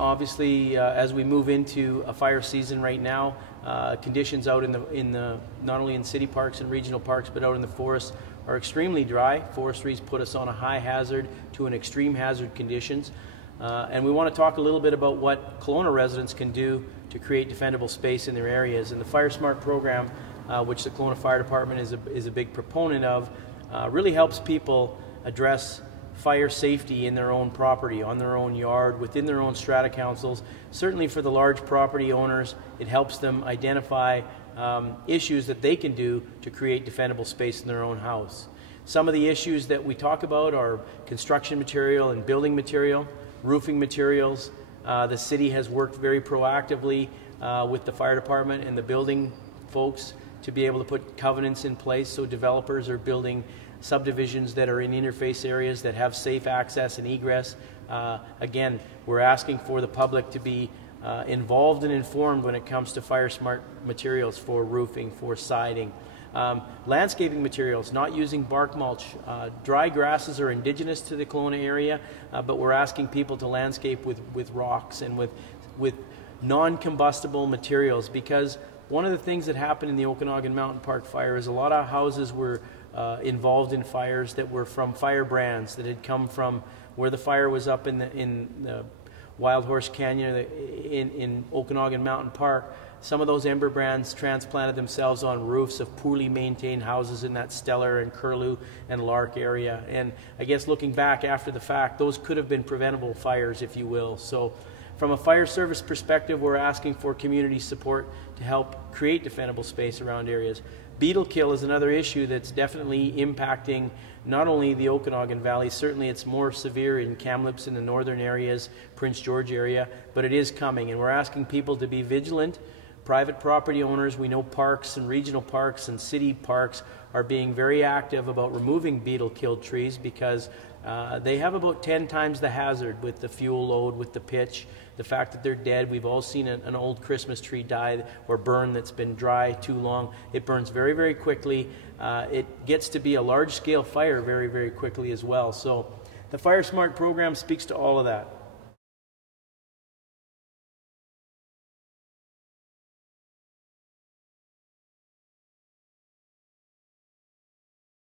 obviously, as we move into a fire season right now, conditions out in the not only in city parks and regional parks, but out in the forests are extremely dry. Forestry's put us on a high hazard to an extreme hazard conditions. And we want to talk a little bit about what Kelowna residents can do to create defendable space in their areas. And the Fire Smart program, which the Kelowna Fire Department is a big proponent of, really helps people address fire safety in their own property, on their own yard, within their own strata councils. Certainly for the large property owners, it helps them identify issues that they can do to create defendable space in their own house. Some of the issues that we talk about are construction material and building material, roofing materials. The city has worked very proactively with the fire department and the building folks to be able to put covenants in place so developers are building subdivisions that are in interface areas that have safe access and egress. Again, we're asking for the public to be involved and informed when it comes to fire smart materials for roofing, for siding. Landscaping materials, not using bark mulch. Dry grasses are indigenous to the Kelowna area, but we're asking people to landscape with rocks and with non-combustible materials, because one of the things that happened in the Okanagan Mountain Park fire is a lot of houses were involved in fires that were from firebrands that had come from where the fire was up in the Wild Horse Canyon in Okanagan Mountain Park. Some of those ember brands transplanted themselves on roofs of poorly maintained houses in that Stellar and Curlew and Lark area. And I guess looking back after the fact, those could have been preventable fires, if you will. So from a fire service perspective, we're asking for community support to help create defendable space around areas. Beetle kill is another issue that's definitely impacting not only the Okanagan Valley, certainly it's more severe in Kamloops in the northern areas, Prince George area, but it is coming, and we're asking people to be vigilant. Private property owners, we know parks and regional parks and city parks are being very active about removing beetle-killed trees because they have about 10 times the hazard with the fuel load, with the pitch, the fact that they're dead. We've all seen an old Christmas tree die or burn that's been dry too long. It burns very, very quickly. It gets to be a large-scale fire very, very quickly as well. So the Fire Smart program speaks to all of that.